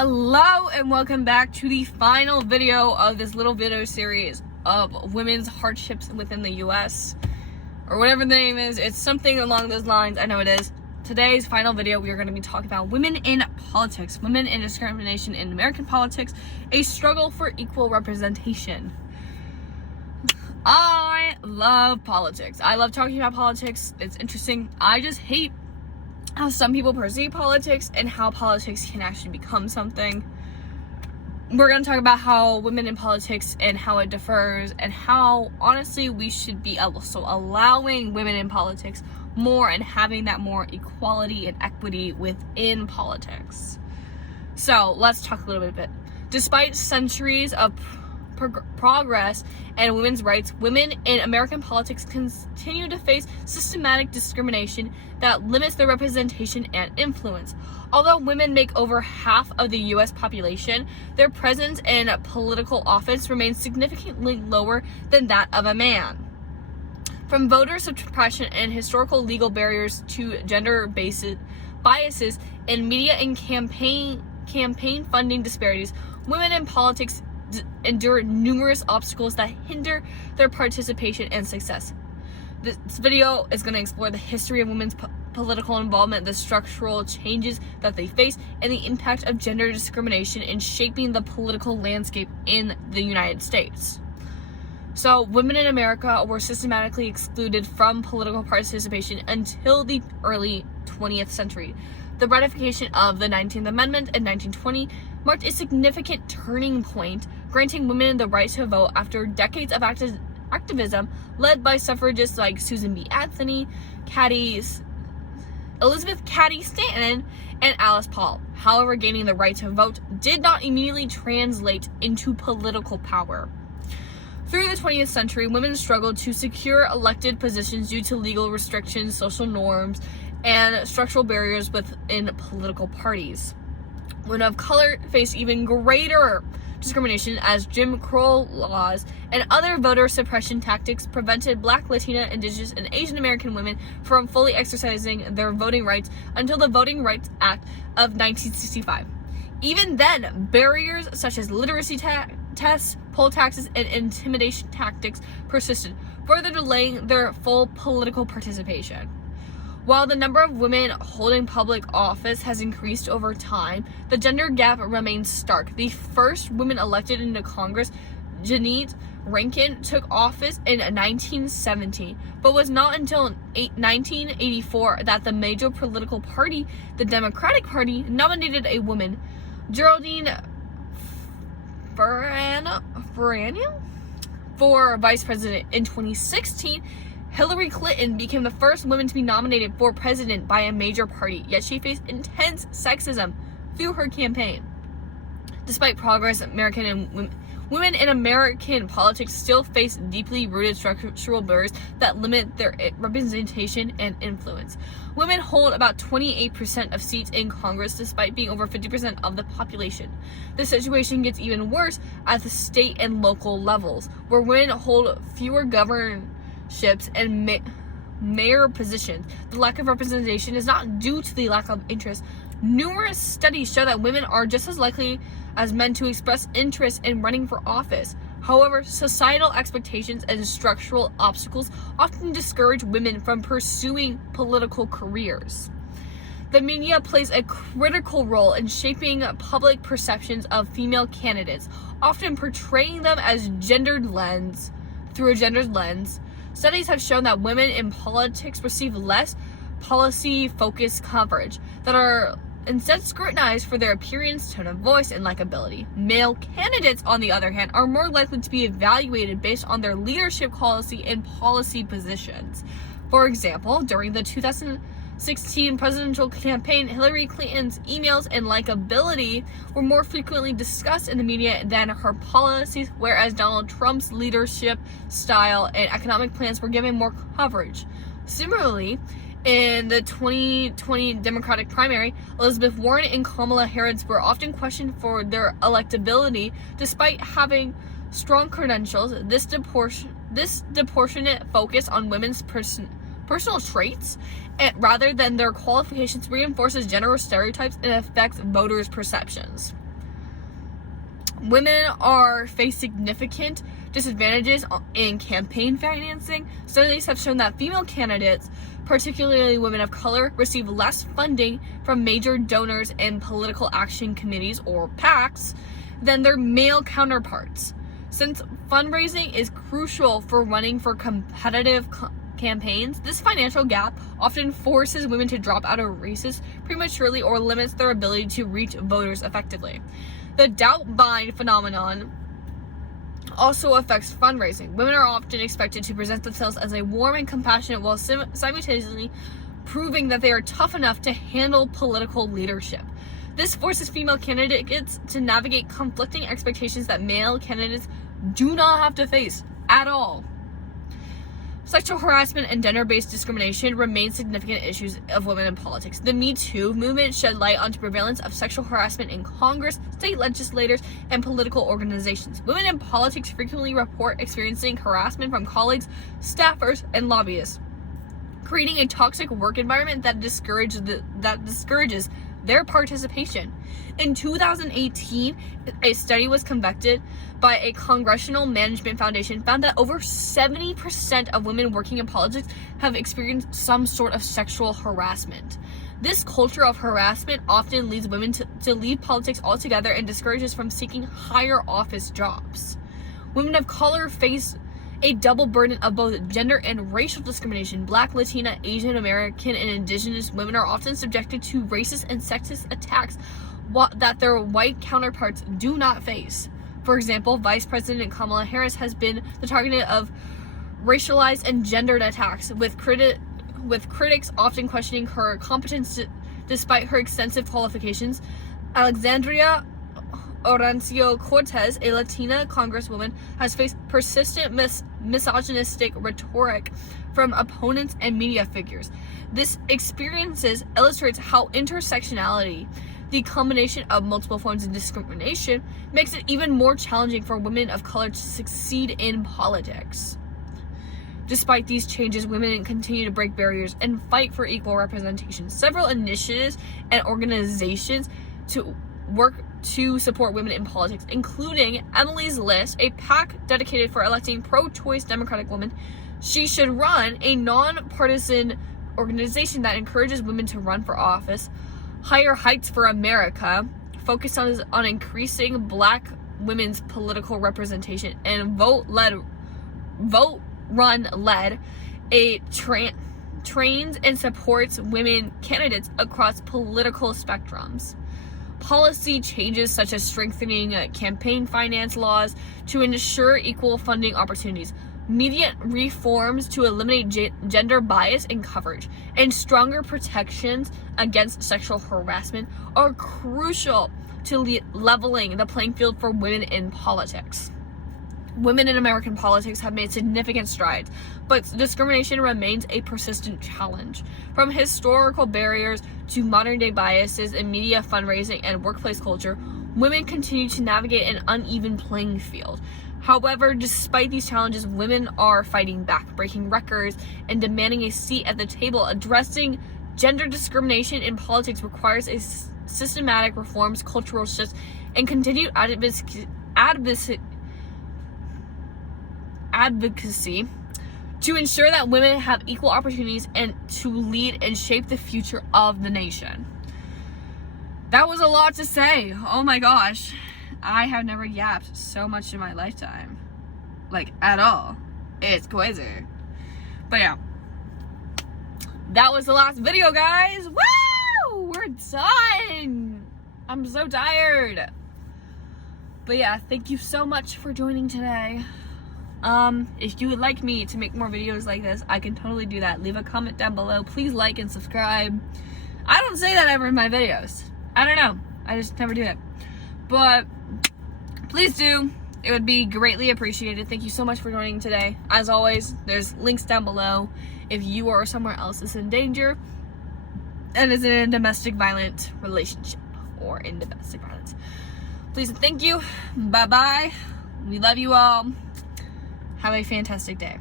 Hello and welcome back to the final video of this little video series of women's hardships within the US, or whatever the name is. It's something along those lines. I know it is. Today's final video, we are going to be talking about women in politics, women and discrimination in American politics, a struggle for equal representation. I love politics. I love talking about politics. It's interesting. I just hate how some people perceive politics and how politics can actually become something. We're going to talk about how women in politics and how it differs, and how honestly we should be also allowing women in politics more and having that more equality and equity within politics. So let's talk a little bit. Despite centuries of progress and women's rights, women in American politics continue to face systematic discrimination that limits their representation and influence. Although women make over half of the U.S. population, their presence in political office remains significantly lower than that of a man. From voter suppression and historical legal barriers to gender biases in media and campaign funding disparities, women in politics endure numerous obstacles that hinder their participation and success. This video is going to explore the history of women's political involvement, the structural changes that they face, and the impact of gender discrimination in shaping the political landscape in the United States. So, women in America were systematically excluded from political participation until the early 20th century. The ratification of the 19th Amendment in 1920 marked a significant turning point, granting women the right to vote after decades of activism led by suffragists like Susan B. Anthony, Elizabeth Cady Stanton, and Alice Paul. However, gaining the right to vote did not immediately translate into political power. Through the 20th century, women struggled to secure elected positions due to legal restrictions, social norms, and structural barriers within political parties. Women of color face even greater discrimination as Jim Crow laws and other voter suppression tactics prevented Black, Latina, Indigenous, and Asian American women from fully exercising their voting rights until the Voting Rights Act of 1965. Even then, barriers such as literacy tests, poll taxes, and intimidation tactics persisted, further delaying their full political participation. While the number of women holding public office has increased over time, the gender gap remains stark. The first woman elected into Congress, Jeannette Rankin, took office in 1917, but was not until 1984 that the major political party, the Democratic Party, nominated a woman, Geraldine Ferrano, for vice president. In 2016, Hillary Clinton became the first woman to be nominated for president by a major party, yet she faced intense sexism through her campaign. Despite progress, women in American politics still face deeply rooted structural barriers that limit their representation and influence. Women hold about 28% of seats in Congress, despite being over 50% of the population. The situation gets even worse at the state and local levels, where women hold fewer governorships and mayor positions. The lack of representation is not due to the lack of interest. Numerous studies show that women are just as likely as men to express interest in running for office. However, societal expectations and structural obstacles often discourage women from pursuing political careers. The media plays a critical role in shaping public perceptions of female candidates, often portraying them as through a gendered lens. Studies have shown that women in politics receive less policy-focused coverage, that are instead scrutinized for their appearance, tone of voice, and likability. Male candidates, on the other hand, are more likely to be evaluated based on their leadership quality and policy positions. For example, during the 2016 presidential campaign, Hillary Clinton's emails and likability were more frequently discussed in the media than her policies, whereas Donald Trump's leadership style and economic plans were given more coverage. Similarly, in the 2020 Democratic primary, Elizabeth Warren and Kamala Harris were often questioned for their electability despite having strong credentials. This disproportionate focus on women's personal traits rather than their qualifications reinforces gender stereotypes and affects voters' perceptions. Women face significant disadvantages in campaign financing. Studies have shown that female candidates, particularly women of color, receive less funding from major donors and political action committees, or PACs, than their male counterparts. Since fundraising is crucial for running for competitive campaigns, this financial gap often forces women to drop out of races prematurely or limits their ability to reach voters effectively. The doubt bind phenomenon also affects fundraising. Women are often expected to present themselves as a warm and compassionate while simultaneously proving that they are tough enough to handle political leadership. This forces female candidates to navigate conflicting expectations that male candidates do not have to face at all. Sexual harassment and gender-based discrimination remain significant issues of women in politics. The Me Too movement shed light onto prevalence of sexual harassment in Congress, state legislators, and political organizations. Women in politics frequently report experiencing harassment from colleagues, staffers, and lobbyists, creating a toxic work environment that discourages their participation. In 2018, a study was conducted by a Congressional Management Foundation found that over 70% of women working in politics have experienced some sort of sexual harassment. This culture of harassment often leads women to leave politics altogether and discourages from seeking higher office jobs. Women of color face a double burden of both gender and racial discrimination. Black, Latina, Asian American, and Indigenous women are often subjected to racist and sexist attacks that their white counterparts do not face. For example, Vice President Kamala Harris has been the target of racialized and gendered attacks, with critics often questioning her competence despite her extensive qualifications. Alexandria Ocasio-Cortez, a Latina congresswoman, has faced persistent misogynistic rhetoric from opponents and media figures. This experiences illustrates how intersectionality, the combination of multiple forms of discrimination, makes it even more challenging for women of color to succeed in politics. Despite these changes, women continue to break barriers and fight for equal representation. Several initiatives and organizations to work to support women in politics, including Emily's List, a PAC dedicated for electing pro-choice Democratic women. She Should Run, a non-partisan organization that encourages women to run for office. Higher Heights for America, focused on increasing Black women's political representation. And Vote Run Led, a trains and supports women candidates across political spectrums. Policy changes such as strengthening campaign finance laws to ensure equal funding opportunities, immediate reforms to eliminate gender bias in coverage, and stronger protections against sexual harassment are crucial to leveling the playing field for women in politics. Women in American politics have made significant strides, but discrimination remains a persistent challenge. From historical barriers to modern-day biases in media, fundraising, and workplace culture, women continue to navigate an uneven playing field. However, despite these challenges, women are fighting back, breaking records, and demanding a seat at the table. Addressing gender discrimination in politics requires a systematic reforms, cultural shifts, and continued advocacy to ensure that women have equal opportunities and to lead and shape the future of the nation. That was a lot to say. Oh my gosh. I have never yapped so much in my lifetime. Like, at all. It's crazy. But yeah. That was the last video, guys. Woo! We're done. I'm so tired. But yeah, thank you so much for joining today. If you would like me to make more videos like this, I can totally do that. Leave a comment down below. Please like and subscribe. I don't say that ever in my videos. I don't know. I just never do it. But please do. It would be greatly appreciated. Thank you so much for joining today. As always, there's links down below if you or somewhere else is in danger and is in a domestic violent relationship or in domestic violence. Please and thank you. Bye-bye. We love you all. Have a fantastic day.